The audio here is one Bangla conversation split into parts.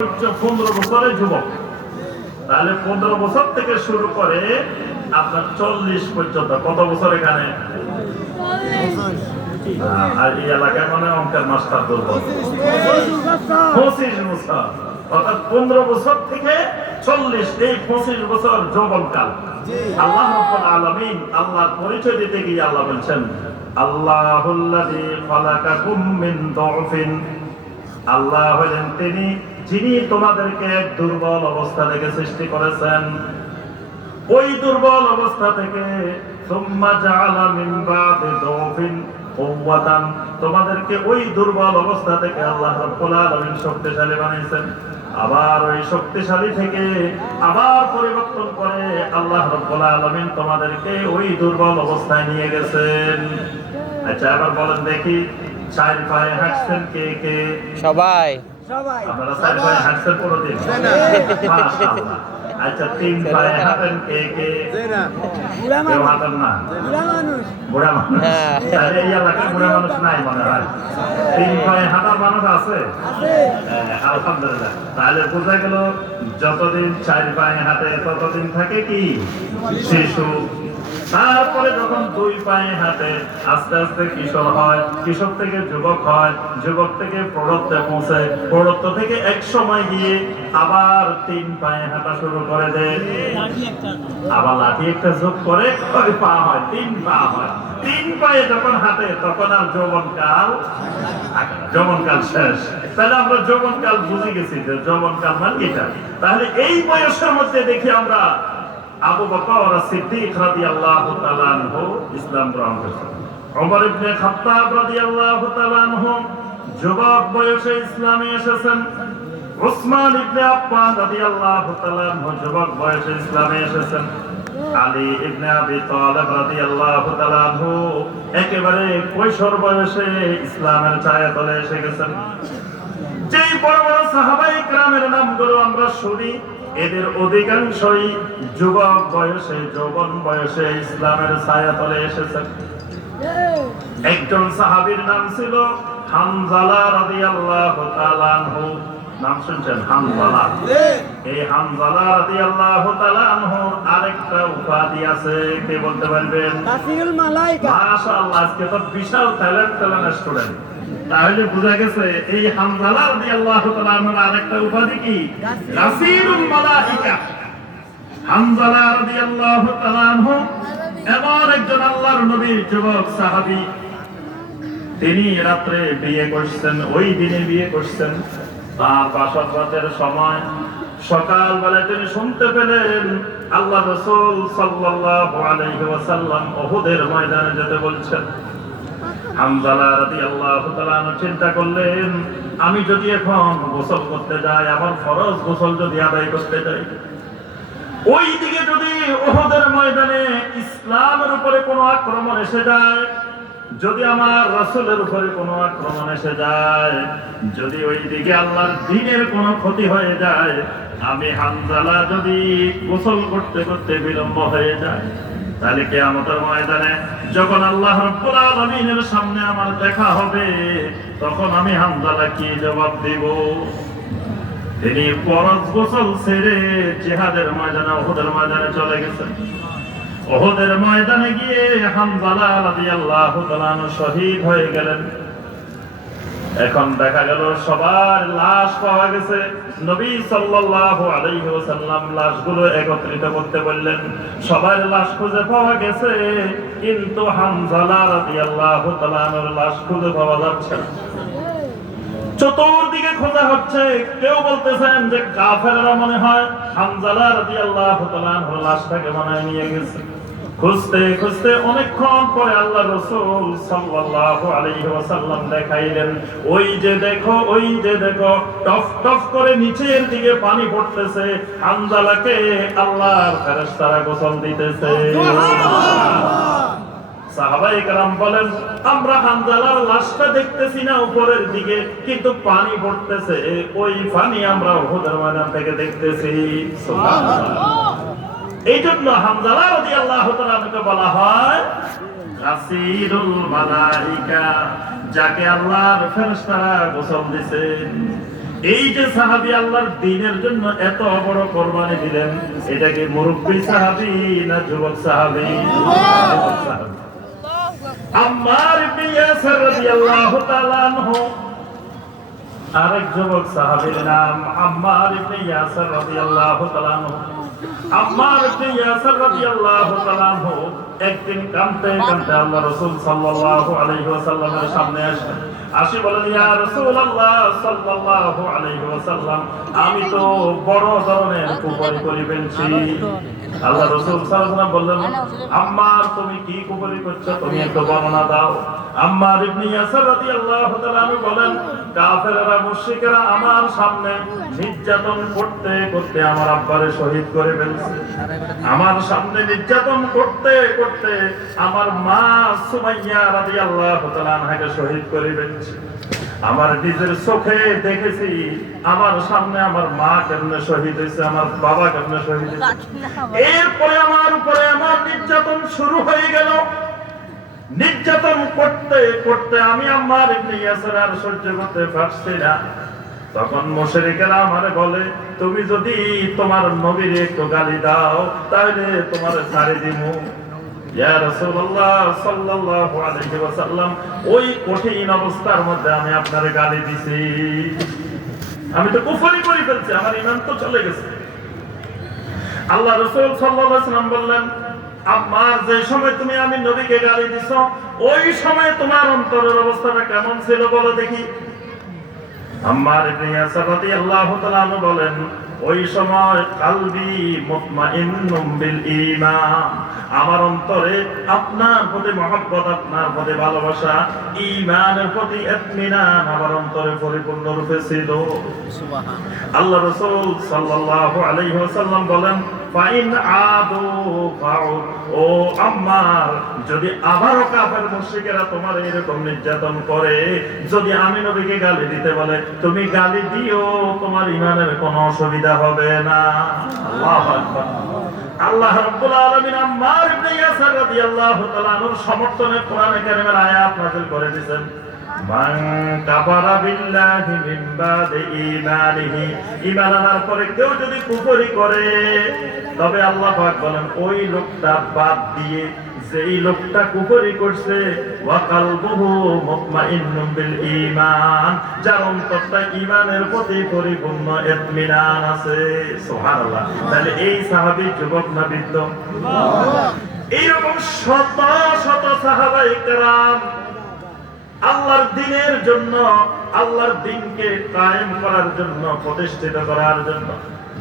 15 বছরের যুবক, তাহলে 15 বছর থেকে শুরু করে আপনার 40 পর্যন্ত কত বছর এখানে? আর এই এলাকায় মানে অঙ্কের মাস্টার দুর্বল 25 বছর, অর্থাৎ 15 বছর থেকে 40, এই 25 বছর যৌবনকাল। আল্লাহ রাব্বুল আলামিন আল্লাহর পরিচয় দিতে গিয়ে আল্লাহ বলছেন আল্লাহুল্লাযী খালাকাকুম মিন দুফিন, আল্লাহ হলেন তিনি যিনি তোমাদেরকে দুর্বল অবস্থা থেকে সৃষ্টি করেছেন। ওই দুর্বল অবস্থা থেকে সুম্মা জাআলা মিন বাদি দুফিন কুওয়াতান, তোমাদেরকে ওই দুর্বল অবস্থা থেকে আল্লাহ রাব্বুল আলামিন শক্তিশালী বানিয়েছেন। আবার ওই শক্তিশালী থেকে আবার পরিবর্তন করে আল্লাহ রাব্বুল আলামিন তোমাদেরকে ওই দুর্বল অবস্থায় নিয়ে গেছেন। আচ্ছা, এবার বলেন দেখি, চার পায়ে হাঁটছেন কে কে? সবাই। আপনারা চার পায়ে হাঁটছেন কোনদিন? মাশাআল্লাহ। আচ্ছা, তিন পায়ে হাঁটেন কে কে? কেউ হাঁটেন না? বুড়া মানুষ। তাহলে এই এলাকায় বুড়া মানুষ নাই মনে হয়। তিন পায়ে হাঁটার মানুষ আছে? আলহামদুলিল্লাহ। তাহলে বোঝা গেল যতদিন চার পায়ে হাঁটে ততদিন থাকে কি শিশু। তারপরে যখন দুই পায়ে হাঁটে আস্তে আস্তে কিশোর হয়, কিশোর থেকে যুবক হয়, যুবক থেকে প্রৌঢ়ত্বে পৌঁছে, প্রৌঢ়ত্ব থেকে এক সময় গিয়ে আবার তিন পায়ে হাঁটা শুরু করে দেয়, আবার লাঠি একটা যোগ করে কয় পা হয়? তিন পা হয়। তিন পায়ে যখন হাঁটে তখন আর যৌবনকাল, যৌবনকাল শেষ। তাহলে আমরা যৌবনকাল বুঝে গেছি যে যৌবনকাল মানে এটা। তাহলে এই বয়সের মধ্যে দেখি আমরা আবু বকর সিদ্দিক রাদিয়াল্লাহু তাআলা আনহু ইসলাম গ্রহণ করেছেন। ওমর ইবনে খাত্তাব রাদিয়াল্লাহু তাআলা আনহু যুবক বয়সে ইসলামে এসেছেন। উসমান ইবনে আফফান রাদিয়াল্লাহু তাআলা আনহু যুবক বয়সে ইসলামে এসেছেন। আলী ইবনে আবি তালিব রাদিয়াল্লাহু তাআলা আনহু একেবারে কৈশোর বয়সে ইসলামের ছায়াতলে এসে গেছেন। যেই বড় বড় সাহাবায়ে কেরামের নামগুলো আমরা শুনি, এদের অধিকাংশই যুবক বয়সে, যৌবন বয়সে ইসলামের ছায়াতলে এসেছেন। একজন সাহাবীর নাম ছিল হানজালা রাদিয়াল্লাহু তাআলা আনহু। নাম শুনছেন? হানজালা। এই হানজালা রাদিয়াল্লাহু তাআলা আনহুর আরেকটা উপাধি আছে, কে বলতে পারবেন? গাসিরুল মালায়েকা। মাশাআল্লাহ, আজকে তো বিশাল ট্যালেন্ট স্টুডেন্ট। তাহলে বোঝা গেছে এই হানজালা রাদিয়াল্লাহু তাআলা আনহুর আরেকটা উপাধি কি? গাসিরুল মালায়েকা। হানজালা রাদিয়াল্লাহু তাআলা আনহু এমন একজন আল্লাহর নবীর যুবক সাহাবী, তিনি রাত্রে বিয়ে করছেন, ওই দিনে বিয়ে করছেন। তার বাসরাতের সময় সকালবেলায় তিনি শুনতে পেলেন আল্লাহ রাসূল সাল্লাল্লাহু আলাইহি ওয়াসাল্লাম উহুদের ময়দানে যেতে বলছেন। হানজালা রাদিয়াল্লাহু তাআলা চিন্তা করলেন, আমি যদি এখন গোসল করতে যাই, আমার ফরজ গোসল যদি আদায় করতে যাই, ওই দিকে যদি উহুদের ময়দানে ইসলামের উপরে কোনো আক্রমণ এসে যায়, যদি আমার রাসূলের উপরে কোনো আক্রমণ এসে যায়, যদি ওই দিকে আল্লাহর দ্বীনের কোনো ক্ষতি হয়ে যায়, আমি হানজালা যদি গোসল করতে করতে বিলম্ব হয়ে যায়, তাহলে কিয়ামতের ময়দানে যখন আল্লাহ রাব্বুল আলামিনের সামনে আমার দেখা হবে, তখন আমি হানজালা কি জবাব দেব? তিনি ফরজ গোসল ছেড়ে জিহাদের ময়দানে, উহুদের ময়দানে চলে গেছেন। উহুদের ময়দানে গিয়ে হানজালা রাদিয়াল্লাহু তাআলা শহীদ হয়ে গেলেন। এখন দেখা গেল সবার লাশ পাওয়া গেছে। নবী সাল্লাল্লাহু আলাইহি ওয়াসাল্লাম লাশগুলো একত্রিত করতে বললেন। সবার লাশ খুঁজে পাওয়া গেছে, কিন্তু হানজালা রাদিয়াল্লাহু তাআলার লাশ খুঁজে পাওয়া যাচ্ছে না। চতুর্দিকে খোঁজা হচ্ছে। কেউ বলতেছেন যে কাফেররা মনে হয় হানজালা রাদিয়াল্লাহু তাআলার লাশটাকে মনে নিয়ে গেছে। খুঁজতে খুঁজতে অনেকক্ষণ পরে আল্লাহ রাসূল সাল্লাল্লাহু আলাইহি ওয়াসাল্লাম দেখাইলেন, ওই যে দেখো, ওই যে দেখো, টফ টফ করে নিচের দিকে পানি পড়তেছে, হানজালাকে আল্লাহর ফেরেশতারা গোসল দিতেছে। সাহাবায়ে কেরাম বলেন, আমরা হানজালার লাশটা দেখতেছি না উপরের দিকে, কিন্তু পানি পড়তেছে, ওই পানি আমরা উহুদের ময়দান থেকে দেখতেছি। সুবহানাল্লাহ। এই জন্য হানজালা রাদিয়াল্লাহু তাআলা আনহুকে বলা হয় গাসিরুল মালায়েকা, যাকে আল্লাহর ফেরেশতারা গোসল দিয়েছেন। এই যে সাহাবী আল্লাহর দ্বীনের জন্য এত বড় কোরবানি দিলেন, এটা কি মুরব্বী সাহাবী না যুবক সাহাবী? যুবক সাহাবী। আম্মার ইবনে ইয়াসির রাদিয়াল্লাহু তাআলা আনহু, আরেক যুবক সাহাবীর নাম আম্মার ইবনে ইয়াসির রাদিয়াল্লাহু তাআলা আনহু। আম্মার ইবনে ইয়াসির রাদিয়াল্লাহু তাআলা আনহু একদিন কাঁদতে কাঁদতে আল্লাহ রাসূল সাল্লাল্লাহু আলাইহি ওয়াসাল্লামের সামনে আসলেন। আসি বলেন, ইয়া রাসূলুল্লাহ সাল্লাল্লাহু আলাইহি ওয়াসাল্লাম, আমি তো বড় ধরনের কুফরি করে ফেলছি। আল্লাহ রাসূল সাল্লাল্লাহু আলাইহি ওয়াসাল্লাম বললেন, আম্মার তুমি কি কুফরি করছো, তুমি একটু বর্ণনা দাও। আম্মার ইবনে ইয়াসির রাদিয়াল্লাহু তাআলা আনহু বলেন, কাফেররা মুশরিকরা আমার সামনে নির্যাতন করতে করতে আমার আব্বারে শহীদ করে ফেলছে। আমার সামনে নির্যাতন করতে করতে আমার মা সুমাইয়া রাদিয়াল্লাহু তাআলা আনহাকে শহীদ করে ফেলছে। আমার নিজের চোখে দেখেছি আমার সামনে আমার মা কেমনে শহীদ হয়েছে, আমার বাবা কেমনে শহীদ হয়েছে। এরপরে আমার উপরে আমার নির্যাতন শুরু হয়ে গেল। নির্যাতন করতে করতে আমি আম্মার ইবনে ইয়াসির আর সহ্য করতে পারছি না। তখন মুশরিকেরা আমারে বলে, তুমি যদি তোমার নবীর একটু গালি দাও তাহলে তোমার ছাড়ে দিমু। ইয়া রাসূলুল্লাহ সাল্লাল্লাহু আলাইহি ওয়াসাল্লাম, ওই কঠিন অবস্থার মধ্যে আমি আপনারে গালি দিছি, আমি তো কুফরি করে ফেলছি, আমার ঈমান তো চলে গেছে। আল্লাহ রাসূল সাল্লাল্লাহু আলাইহি ওয়াসাল্লাম বললেন, আম্মার যে সময় তুমি আমি নবীকে গালি দিছো ওই সময় তোমার অন্তরের অবস্থাটা কেমন ছিল বলো দেখি। আম্মার ইবনে ইয়াসির রাদিয়াল্লাহু তাআলা আনহু বলেন, ওই সময় কালবি মুতমাইন্নুম বিল ঈমান, আমার অন্তরে আপনার প্রতি মহব্বত, আপনার প্রতি ভালোবাসা, ঈমানের প্রতি ইতমিনান আমার অন্তরে পরিপূর্ণ রূপে ছিল। সুবহানাল্লাহ। আল্লাহ রাসূল সাল্লাল্লাহু আলাইহি ওয়াসাল্লাম বলেন, ফাইন আদু ফাউদ, ও আম্মার, যদি আবারও কাফের মুশরিকেরা তোমার এরকম নির্যাতন করে, যদি আমি নবীকে গালি দিতে বলে তুমি গালি দিও, তোমার ঈমানের কোনো অসুবিধা হবে না। আল্লাহু আকবার। আল্লাহ রাব্বুল আলামিন আম্মার ইবনে ইয়াসির রাদিয়াল্লাহু তাআলা আনহুর সমর্থনে কোরআনে কারীমের আয়াত নাযিল করে দিয়েছেন, মান কাফারা বিল্লাহি মিন বাদি ঈমানিহি, ঈমান আনার পরে কেউ যদি কুফরি করে, তবে আল্লাহ পাক বলেন ওই লোকটা বাদ দিয়ে যেই লোকটা কুফরি করছে, ওয়া কালবুহু মুতমাইন্নুম বিল ঈমান, যার অন্তরটা ঈমানের প্রতি পরিপূর্ণ ইতমিনান আছে। সুবহানাল্লাহ। তাহলে এই সাহাবী যুবক না বৃদ্ধ? এইরকম শত শত সাহাবায়ে কেরাম আল্লাহর দ্বীনের জন্য, আল্লাহর দ্বীনকে কায়েম করার জন্য, প্রতিষ্ঠিত করার জন্য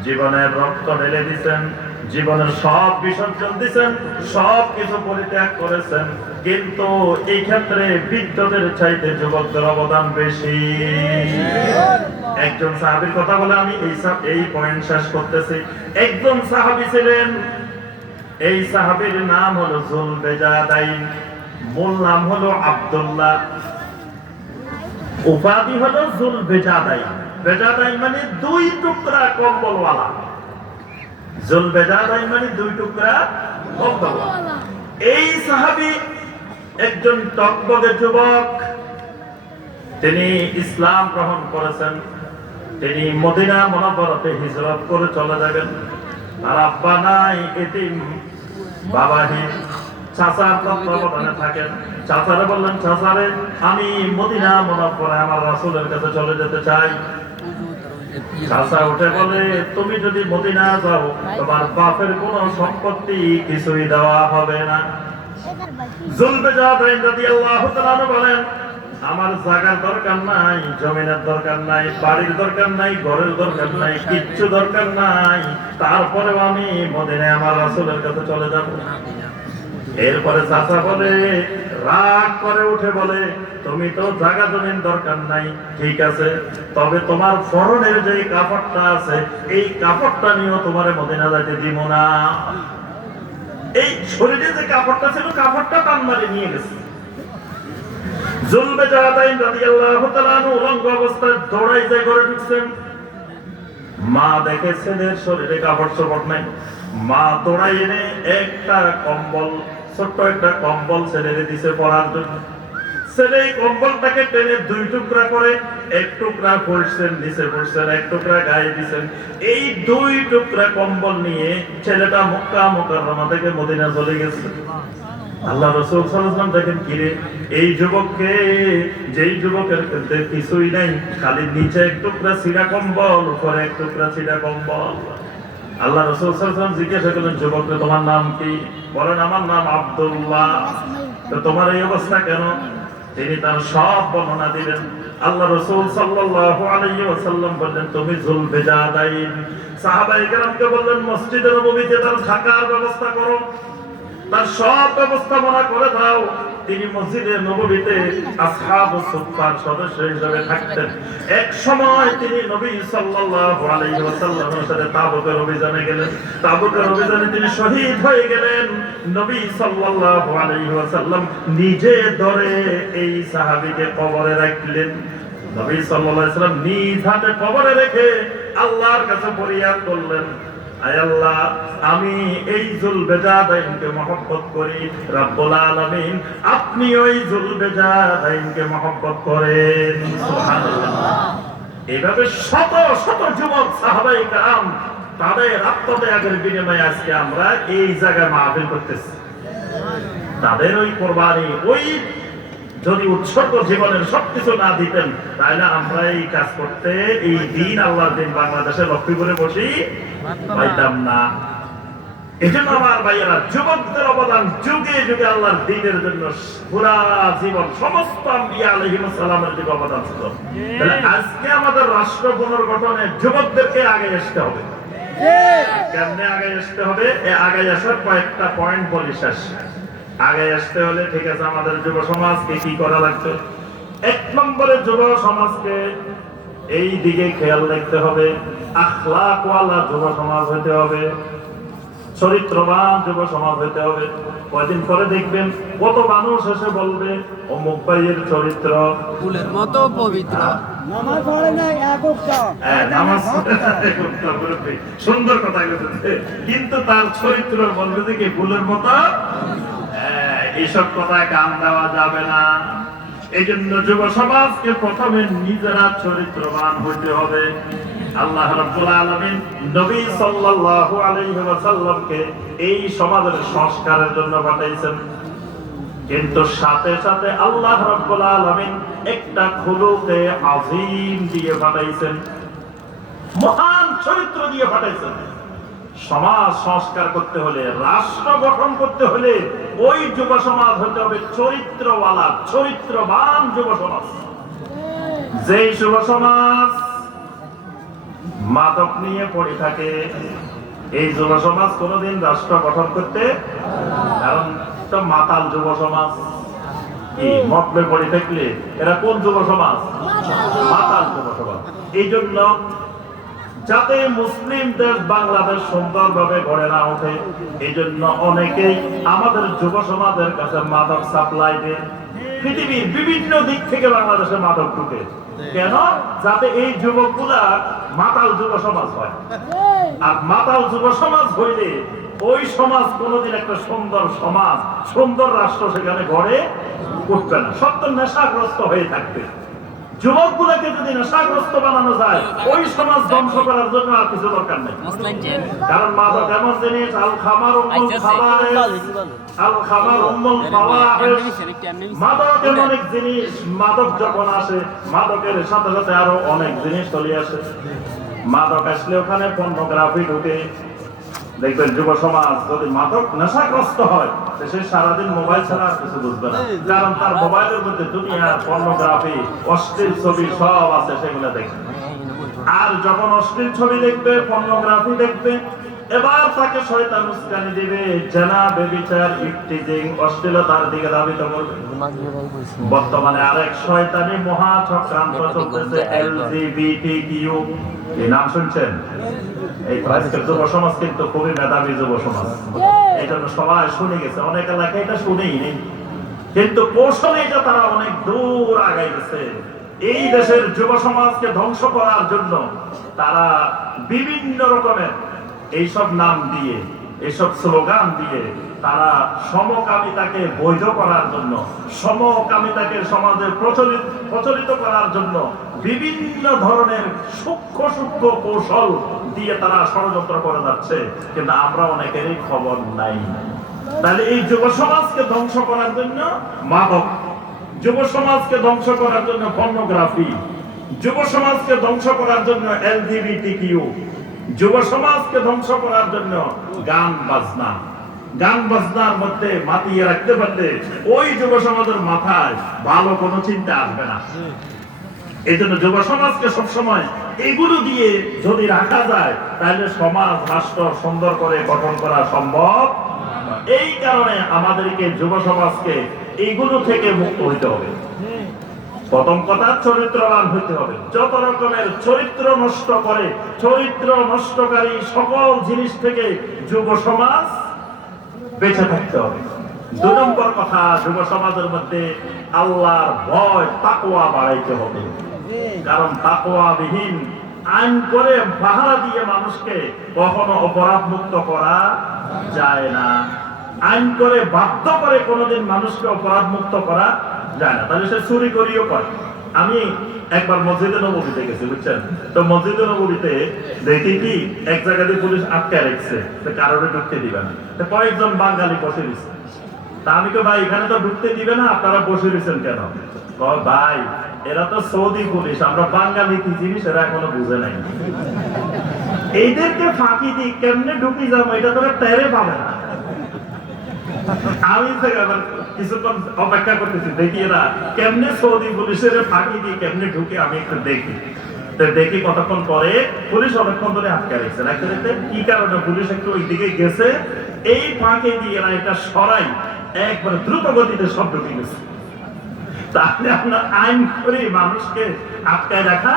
জীবনের রক্ত ঢেলে দিয়েছেন, জীবনের সব বিসর্জন দিয়েছেন, সব কিছু পরিত্যাগ করেছেন। কিন্তু এই ক্ষেত্রে বৃদ্ধদের চাইতে যুবকদের অবদান বেশি। একজন সাহাবীর কথা বলে আমি এই পয়েন্ট শেষ করতেছি। একজন সাহাবী ছিলেন, এই সাহাবীর নাম হলো যুলবেজাদাইন, মূল নাম হলো আব্দুল্লাহ, উপাধি হলো যুলবেজাদাইন। বেজাদাইন মানে দুই টুকরা কম্বলওয়ালা, যুলবেজাদাইন মানে দুই টুকরা কম্বলওয়ালা। এই সাহাবী একজন টকবগে যুবক, তিনি ইসলাম গ্রহণ করেছেন। তিনি মদিনা মুনাওয়ারাতে হিজরত করে চলে যাবেন। আর আব্বা নাই, এতিম, বাবাহীন, চাচার তত্ত্বাবধানে থাকেন। চাচারে বললেন, চাচারে আমি মদিনা মুনাওয়ারায় আমার রাসূলের কাছে চলে যেতে চাই। চাচা উঠে বলে, তুমি যদি মদিনা যাও তোমার বাপের কোনো সম্পত্তি কিছুই দেওয়া হবে না। যুলবেজাদাইন রাদিয়াল্লাহু তাআলা বলেন, আমার জায়গার দরকার নাই, জমিনের দরকার নাই, বাড়ির দরকার নাই, ঘরের দরকার নাই, কিচ্ছু দরকার নাই, তারপরেও আমি মদিনায় আমার রাসূলের কাছে চলে যাব। এরপরে চাচা বলে, রাগ করে উঠে বলে, তুমি তো জায়গা জমিন দরকার নাই, ঠিক আছে, তবে তোমার ফরনের যে কাপড়টা আছে এই কাপড়টা নিয়েও তোমার মদিনা যাইতে দিব না। এই শরীরে যে কাপড়টা ছিল কাপড়টা টানমারে নিয়ে গেছে। যুলবেজাদাইন রাদিয়াল্লাহু তাআলা আনহু উলঙ্গ অবস্থায় দৌড়াই যায় ঘরে ঢুকছেন। মা দেখে ছেলের শরীরে কাপড় চোপড় নাই। মা দৌড়াই এনে একটা কম্বল, ছোট্ট একটা কম্বল ছেলেরে দিছে পরার জন্য। ছেলে কম্বলটাকে টেনে দুই টুকরা করে, এক টুকরা পড়ছেন নিচে পড়ছেন, এক টুকরা গায়ে দিছেন। এই দুই টুকরা কম্বল নিয়ে ছেলেটা মক্কা মুকাররমা থেকে মদিনা চলে গেছে। আল্লাহ রাসূল সাল্লাল্লাহু আলাইহি ওয়াসাল্লাম দেখেন কিরে এই যুবককে, যেই যুবকের ক্ষেত্রে কিছুই নাই, খালি নিচে এক টুকরা ছিঁড়া কম্বল, উপরে এক টুকরা ছিঁড়া কম্বল। আল্লাহ রাসূল সাল্লাল্লাহু আলাইহি ওয়াসাল্লাম জিজ্ঞাসা করলেন, যুবককে তোমার নাম কি? বলেন আমার নাম আব্দুল্লাহ। তো তোমার এই অবস্থা কেন? তিনি তার সব বর্ণনা দিলেন। আল্লাহ রাসূল সাল্লাল্লাহু আলাইহি ওয়াসাল্লাম বললেন, তুমি যুলবেজাদাইন। সাহাবায়ে কেরামকে বললেন, মসজিদে নববীতে তার থাকার ব্যবস্থা করো, তার সব ব্যবস্থাপনা করে দাও। তিনি মসজিদে নববীতে আসহাবুস সুফফার সদস্য হিসেবে থাকতেন। এক সময় তিনি নবী সাল্লাল্লাহু আলাইহি ওয়াসাল্লামের সাথে তাবুকের অভিযানে গেলেন। তাবুকের অভিযানে তিনি শহীদ হয়ে গেলেন। নবী সাল্লাল্লাহু আলাইহি ওয়াসাল্লাম নিজে ধরে এই সাহাবীকে কবরে রাখলেন। নবী সাল্লাল্লাহু আলাইহি ওয়াসাল্লাম নিজ হাতে কবরে রেখে আল্লাহর কাছে ফরিয়াদ করলেন, আয় আল্লাহ, আমি এই যুলবেজাদাইনকে মহব্বত করি, রব্বুল আলামিন আপনি ওই যুলবেজাদাইনকে মহব্বত করেন। সুবহানাল্লাহ। এইভাবে শত শত যুবক সাহাবায়ে কেরাম তাদের আত্মত্যাগের বিনিময়ে আজকে আমরা এই জায়গায় মাহফিল করতেছি। তাদের ওই কোরবানি, ওই যদি উৎসর্গ জীবনের সবকিছু না দিতেন, তাহলে আমরা এই কাজ করতে, এই দিন আল্লাহর দিন বাংলাদেশে লক্ষ্মীপুরে বসি পাইতাম না। এই জন্য আমার ভাইয়েরা, যুবকদের অবদান যুগে যুগে আল্লাহর দিনের জন্য পুরা জীবন সমস্ত আম্বিয়া আলাইহিস সালামের দিকে অবদান ছিল। তাহলে আজকে আমাদের রাষ্ট্র পুনর্গঠনে যুবকদেরকে আগে আসতে হবে। কেমনে আগে আসতে হবে? আগে আসার কয়েকটা পয়েন্ট বলি শেষ। আগে আসতে হলে ঠিক আছে, আমাদের যুব সমাজকে কি করা লাগবে? এক নম্বরে যুব সমাজকে এই দিকে খেয়াল রাখতে হবে, আখলাকওয়ালা যুব সমাজ হতে হবে, চরিত্রবান যুব সমাজ হতে হবে। কয়েকদিন পরে দেখবেন কত মানুষ এসে বলবে অমুক ভাইয়ের চরিত্র ফুলের মতো পবিত্র, নামাজ পড়ে না এককটা, নামাজ সুন্দর কথা বলেছে, কিন্তু তার চরিত্র বলবে যে কি ফুলের মতো। এইসব কথা কান দেওয়া যাবে না। এই জন্য যুব সমাজকে প্রথমে নিজেরা চরিত্রবান হইতে হবে। আল্লাহ রাব্বুল আলামিন নবী সাল্লাল্লাহু আলাইহি ওয়াসাল্লামকে এই সমাজের সংস্কারের জন্য পাঠাইছেন, কিন্তু সাথে সাথে আল্লাহ রাব্বুল আলামিন একটা খুলুকে আযীম দিয়ে পাঠাইছেন, মহান চরিত্র দিয়ে পাঠাইছেন। সমাজ সংস্কার করতে হলে, রাষ্ট্র গঠন করতে হলে ওই যুব সমাজ হতে হবে চরিত্রওয়ালা, চরিত্রবান যুব সমাজ। যেই যুব সমাজ মাদক নিয়ে পড়ে থাকে, এই যুব সমাজ কোনোদিন রাষ্ট্র গঠন করতে, কারণ তো মাতাল যুব সমাজ। এই মতলে পড়ে থাকলে এরা কোন যুব সমাজ? মাতাল যুব সমাজ। এই জন্য যাতে মুসলিম দেশ বাংলাদেশ সুন্দরভাবে গড়ে না ওঠে, এই জন্য অনেকেই আমাদের যুব সমাজের কাছে মাদক সাপ্লাই দেয়। পৃথিবীর বিভিন্ন দিক থেকে বাংলাদেশে মাদক ঢুকে, কেন? যাতে এই যুবকগুলা মাতাল যুব সমাজ হয়। আর মাতাল যুব সমাজ হইলে ওই সমাজ কোনোদিন একটা সুন্দর সমাজ, সুন্দর রাষ্ট্র সেখানে গড়ে উঠবে না, সব তো নেশাগ্রস্ত হয়ে থাকবে। যুবকগুলোকে যদি নেশাগ্রস্ত বানানো যায়, ওই সমাজ ধ্বংস করার জন্য আর কিছু দরকার নেই। কারণ মাদক এমন জিনিস, আল খামার উম্মুল খাবায়েস, আল খামার উম্মুল ফাওয়াহিশ। মাদক এমন এক জিনিস, মাদক যখন আসে, মাদকের সাথে সাথে আরো অনেক জিনিস চলে আসে। মাদক আসলে ওখানে পর্নোগ্রাফি ঢুকে। দেখবেন যুব সমাজ যদি মাদক নেশাগ্রস্ত হয়, সে সারাদিন মোবাইল ছাড়া আর কিছু বুঝবে না, কারণ তার মোবাইলের মধ্যে দুনিয়ার পর্নোগ্রাফি, অশ্লীল ছবি সব আছে, সেগুলো দেখবে। আর যখন অশ্লীল ছবি দেখবে, পর্নোগ্রাফি দেখবে, এবার তাকে শয়তান উস্কানি দিবে, জেনা, ব্যভিচার, ইফতিজিং, অশ্লীলতার দিকে ধাবিত করবে। বর্তমানে আরেক শয়তানি মহা চক্রান্ত চলতেছে, এলজিবিটিকিউ। এই নাম শুনছেন? এই আজকের যুব সমাজ কিন্তু খুবই মেধাবী যুব সমাজ, এই জন্য সবাই শুনে গেছে। অনেক এলাকায় এটা শুনেই নেই, কিন্তু কৌশলে এটা তারা অনেক দূর আগাই গেছে। এই দেশের যুব সমাজকে ধ্বংস করার জন্য তারা বিভিন্ন রকমের এইসব নাম দিয়ে এসব স্লোগান দিয়ে তারা সমকামিতাকে বৈধ করার জন্য, সমকামিতাকে সমাজে প্রচলিত করার জন্য বিভিন্ন ধরনের সূক্ষ্ম সূক্ষ্ম কৌশল দিয়ে তারা ষড়যন্ত্র করে যাচ্ছে, কিন্তু আমরা অনেকেরই খবর নাই। তাহলে এই যুব সমাজকে ধ্বংস করার জন্য মাদক, যুব সমাজকে ধ্বংস করার জন্য পর্নোগ্রাফি, যুব সমাজকে ধ্বংস করার জন্য এলজিবিটিকিউ, যুব সমাজকে ধ্বংস করার জন্য গান বাজনা, গান বাজনার মধ্যে মাতিয়ে রাখতে পারলে ওই যুব সমাজের মাথায় ভালো কোনো চিন্তা আসবে না। এই জন্য যুব সমাজকে সবসময় এগুলো দিয়ে যদি রাখা যায়, তাহলে সমাজ রাষ্ট্র সুন্দর করে গঠন করা সম্ভব। এই কারণে আমাদেরকে যুব সমাজকে এগুলো থেকে মুক্ত হইতে হবে। প্রথম কথা, চরিত্রবান হইতে হবে। যত রকমের চরিত্র নষ্ট করে, চরিত্র নষ্টকারী সকল জিনিস থেকে যুব সমাজ বেঁচে থাকতে হবে। 2 নম্বর কথা, যুব সমাজের মধ্যে আল্লাহর ভয়, তাকওয়া বাড়াইতে হবে। কারণ তাকওয়াবিহীন আইন করে পাহারা দিয়ে মানুষকে কখনো অপরাধ মুক্ত করা যায় না। আইন করে বাধ্য করে কোনোদিন মানুষকে অপরাধ মুক্ত করা যায় না। তাহলে সে চুরি করিও করে। আমি একবার মসজিদে নববীতে গেছি, বুঝছেন তো। মসজিদে নববীতে দেখি কি এক জায়গাতে পুলিশ আটকে রেখেছে, কারোরে ঢুকতে দিবে না। কয়েকজন বাঙালি বসে দিচ্ছে। তা আমি তো ভাই, এখানে তো ঢুকতে দিবে না, আপনারা বসে দিচ্ছেন কেন? ভাই, এরা তো সৌদি পুলিশ, আমরা বাঙালি কি জিনিস এরা এখনো বুঝে নাই। এইদেরকে ফাঁকি দিই কেমনে ঢুকি যাবো, এটা তোরা টেরে পাবে না। আমি কিছুক্ষণ অপেক্ষা করতেছি, দেখি এরা কেমনে সৌদি পুলিশের ফাঁকি দিয়ে কেমনে ঢুকে, আমি একটু দেখি। দেখি কতক্ষণ পরে পুলিশ অনেকক্ষণ ধরে আটকে রেখেছে। রাখতে রাখতে কি কারণে পুলিশ একটু ওই দিকে গেছে, এই ফাঁকে দিয়ে এরা এটা সরাই একবারে দ্রুত গতিতে সব ঢুকে গেছে। তাহলে আপনার আইন করে মানুষকে আটকায় রাখা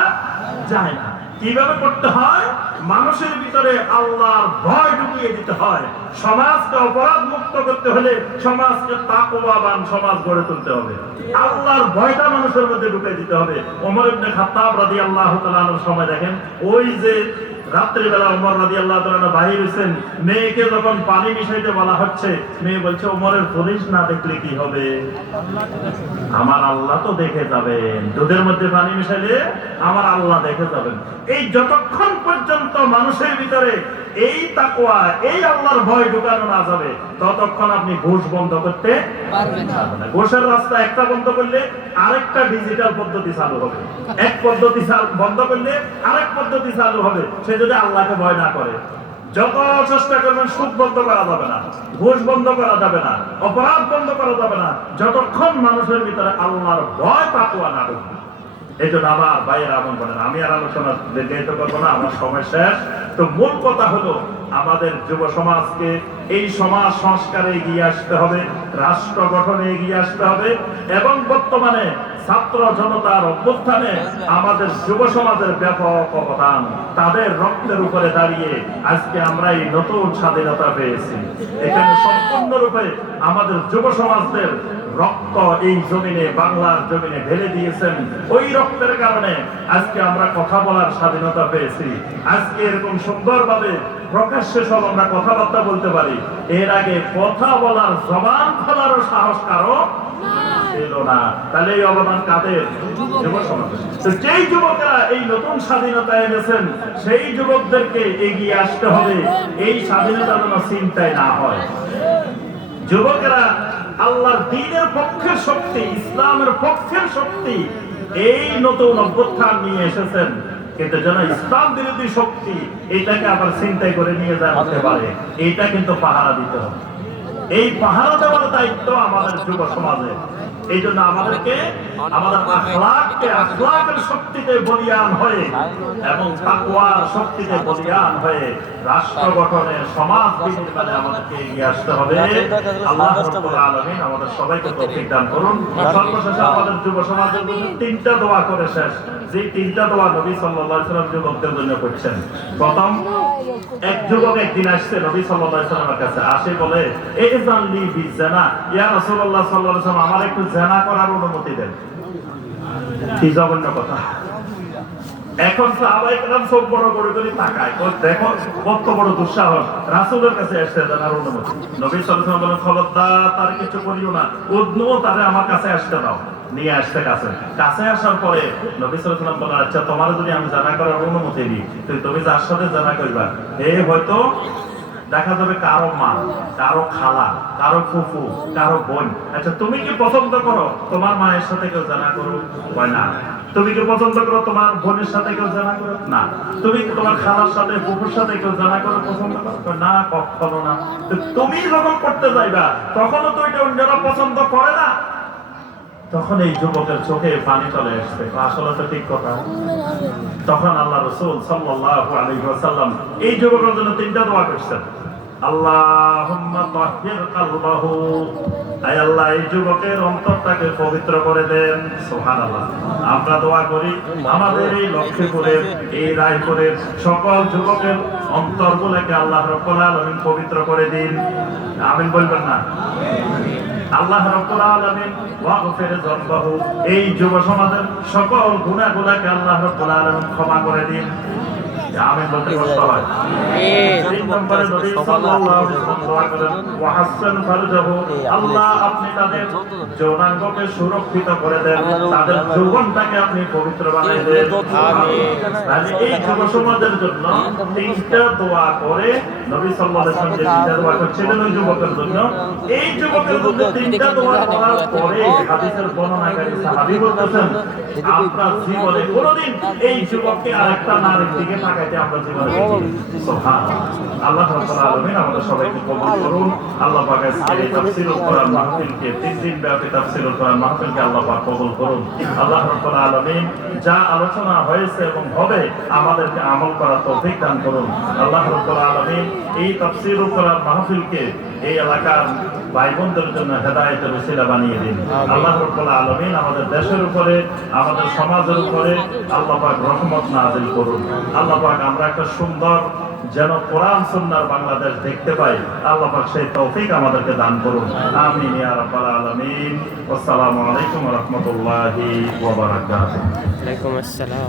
যায় না। কিভাবে করতে হয়? মানুষের ভিতরে আল্লাহর ভয় ঢুকিয়ে দিতে হয়। সমাজকে অপরাধ মুক্ত করতে হলে সমাজকে তাকওয়াবান সমাজ গড়ে তুলতে হবে। আল্লাহর ভয়টা মানুষের মধ্যে ঢুকিয়ে দিতে হবে। ওমর ইবনে খাত্তাব রাদিয়াল্লাহু তাআলা আনহুর সময় দেখেন, ওই যে রাত্রিবেলা ওমর রাদিয়াল্লাহু তাআলা বাহির হয়েছেন, মেয়েকে যখন পানি মিশাইতে বলা হচ্ছে, মেয়ে বলছে ওমরের পুলিশ না দেখলে কি হবে, আমার আল্লাহ তো দেখে যাবেন। দুধের মধ্যে পানি মিশাইলে আমার আল্লাহ দেখে যাবেন। এই যতক্ষণ পর্যন্ত মানুষের ভিতরে এই তাকওয়া, এই আল্লাহর ভয় ঢুকানো না যাবে, ততক্ষণ আপনি ঘুষ বন্ধ করতে পারবেন না। ঘুষের রাস্তা একটা বন্ধ করলে আরেকটা ডিজিটাল পদ্ধতি চালু হবে, এক পদ্ধতি বন্ধ করলে আরেক পদ্ধতি চালু হবে। সে যদি আল্লাহকে ভয় না করে, যত চেষ্টা করবেন সুদ বন্ধ করা যাবে না, ঘুষ বন্ধ করা যাবে না, অপরাধ বন্ধ করা যাবে না, যতক্ষণ মানুষের ভিতরে আল্লাহর ভয় তাকওয়া না ঢুকবে। এই জন্য আমার ভাইয়েরা আমল করেন, আমি আর আলোচনা দীর্ঘায়িত করবো না, আমার সময় শেষ। তো মূল কথা হলো, আমাদের যুব সমাজকে এই সমাজ সংস্কারে এগিয়ে আসতে হবে, রাষ্ট্র গঠনে এগিয়ে আসতে হবে, এবং বর্তমানে ছাত্র জনতার অভ্যুত্থানে আমাদের যুব সমাজের ব্যাপক অবদান, তাদের রক্তের উপরে দাঁড়িয়ে আজকে আমরা এই নতুন স্বাধীনতা পেয়েছি। এখানে সম্পূর্ণরূপে আমাদের যুব সমাজদের রক্ত এই জমিনে, বাংলার জমিনে ঢেলে দিয়েছেন। ওই রক্তের কারণে আজকে আমরা কথা বলার স্বাধীনতা পেয়েছি। আজকে এরকম সুন্দরভাবে প্রকাশ্যে সব আমরা কথাবার্তা বলতে পারি। এর আগে কথা বলার, জবান খোলারও সাহস কারো ছিল না। তাহলে এই অবদান কাদের? যুব সমাজ। তো যেই যুবকরা এই নতুন স্বাধীনতা এনেছেন, সেই যুবকদেরকে এগিয়ে আসতে হবে, এই স্বাধীনতা যেন চিন্তায় না হয়। যুবকেরা আল্লাহর দ্বীনের পক্ষের শক্তি, ইসলামের পক্ষের শক্তি এই নতুন অভ্যুত্থান নিয়ে এসেছেন, কিন্তু যেন ইসলাম বিরোধী শক্তি এটাকে আবার চিন্তায় করে নিয়ে যেতে পারে, এইটা কিন্তু পাহারা দিতে হবে। এই পাহারা দেওয়ার দায়িত্ব আমাদের যুব সমাজের। এই জন্য আমাদেরকে আমাদের আখলাকের শক্তিতে বলিয়ান হয়ে এবং তাকওয়ার শক্তিতে বলিয়ান হয়ে রাষ্ট্র গঠনে, সমাজ বিনির্মাণে আমাদেরকে এগিয়ে আসতে হবে। আল্লাহ রাব্বুল আলামিন আমাদের সবাইকে তৌফিক দান করুন। সর্বশেষে আমাদের যুব সমাজের জন্য 3টা দোয়া করে শেষ, যে 3টা দোয়া নবী সাল্লাল্লাহু আলাইহি ওয়াসাল্লাম যুবকদের জন্য করছেন। প্রথম, এক যুবক একদিন আসছে নবী সাল্লাল্লাহু আলাইহি ওয়াসাল্লামের কাছে, আসে বলে, ইযআন লি বিযানা, ইয়া রাসূলুল্লাহ সাল্লাল্লাহু আলাইহি ওয়াসাল্লাম, আমার একটু জানা করার অনুমতি দেন। কি জঘন্য কথা! এখন সাহাবায়ে কেরাম চোখ বড় করে করে তাকায়, দেখো কত বড় দুঃসাহস, রাসূলের কাছে এসে জানার অনুমতি। নবী সাল্লাল্লাহু আলাইহি ওয়াসাল্লাম বলেন, খবরদার তার কিছু করিও না, উদনুও তারে আমার কাছে আসতে দাও। নিয়ে আসতে কাছে আসার পরে নবী সাল্লাল্লাহু আলাইহি ওয়াসাল্লাম বলেন, আচ্ছা তোমার যদি আমি জানা করার অনুমতি দিই, তুমি যার সাথে জানা করবা, হয়তো দেখা যাবে কারো মা, কারো খালা, কারো ফুফু, কারো বোন। আচ্ছা তুমি কি পছন্দ করো তোমার মায়ের সাথে কেউ জানা করো? হয় না। তুমি কি পছন্দ করো তোমার বোনের সাথে কেউ জানা করো? না। তুমি কি তোমার খালার সাথে ফুফুর সাথে কেউ জানা করো পছন্দ করো? না, কখনো না। তুমি যখন করতে যাইবা তখনও তো এটা অন্যরা পছন্দ করে না। তখন এই যুবকের চোখে পানি চলে আসছে, আসলে তো ঠিক কথা। তখন আল্লাহ রাসূল সাল্লাল্লাহু আলাইহি ওয়াসাল্লাম এই যুবকের জন্য 3টা দোয়া করছেন। আল্লাহুম্মা তাহহির কলবাহু, আয় আল্লাহ এই যুবকের অন্তরটাকে পবিত্র করে দেন। সুবহানাল্লাহ। আমরা দোয়া করি আমাদের এই লক্ষ্মীপুরের, এই রায়পুরের সকল যুবকের অন্তরগুলোকে আল্লাহ রাব্বুল আলামিন পবিত্র করে দিন। আমিন বলবেন না? আল্লাহ রাব্বুল আলামিন ওয়াগফির যানবাহু, এই যুব সমাজের সকল গুনাহগুলোকে আল্লাহ রাব্বুল আলামিন ক্ষমা করে দিন। আমিন বলতে কষ্ট হয়। তিন নম্বরে নবী সাল্লাল্লাহু আলাইহি ওয়াসাল্লাম দোয়া করেন, ওয়া হাসান ফারজাহু, আল্লাহ আপনি তাদের যৌনাঙ্গকে সুরক্ষিত করে দেন, তাদের যৌবনটাকে আপনি পবিত্র বানাই দেন। তাহলে এই যুব সমাজের জন্য 3টা দোয়া করে নবী সাল্লাল্লাহু আলাইহি ওয়াসাল্লাম যে 3টা দোয়া করছিলেন ওই যুবকের জন্য, এই যুবকের জন্য 3টা দোয়া করার পরে হাদিসের বর্ণনাকারী সাহাবী বলতেছেন, আমরা জীবনে কোনোদিন এই যুবককে আরেকটা নারীর দিকে তাকাইতে আমরা জীবনে দেখিনি। সুবহানাল্লাহ। আল্লাহ রাব্বুল আলামিন আমাদের সবাইকে কবুল করুন। আল্লাহ পাক এই তাফসীরুল কোরআন মাহফিলকে 3 দিন ব্যাপী তাফসীরুল কোরআন মাহফিলকে আল্লাহ পাক কবুল করুন। আল্লাহ রাব্বুল আলামিন যা আলোচনা হয়েছে এবং হবে আমাদেরকে আমল করার তৌফিক দান করুন। আল্লাহ রাব্বুল আলামিন এই তাফসীরুল কোরআন মাহফিলকে এই এলাকার ভাই বোনদের জন্য হেদায়েতের ওসিলা বানিয়ে দিন। আল্লাহ রাব্বুল আলামিন আমাদের দেশের উপরে, আমাদের সমাজের উপরে আল্লাহ পাক রহমত নাযিল করুন। আল্লাহ পাক আমরা একটা সুন্দর যেন কোরআন সুন্নাহর বাংলাদেশ দেখতে পাই, আল্লাহ পাক সেই তৌফিক আমাদেরকে দান করুন। আমিন ইয়া রাব্বাল আলামিন। আসসালামু আলাইকুম ওয়া রাহমাতুল্লাহি ওয়া বারাকাতুহু। ওয়ালাইকুম আসসালাম।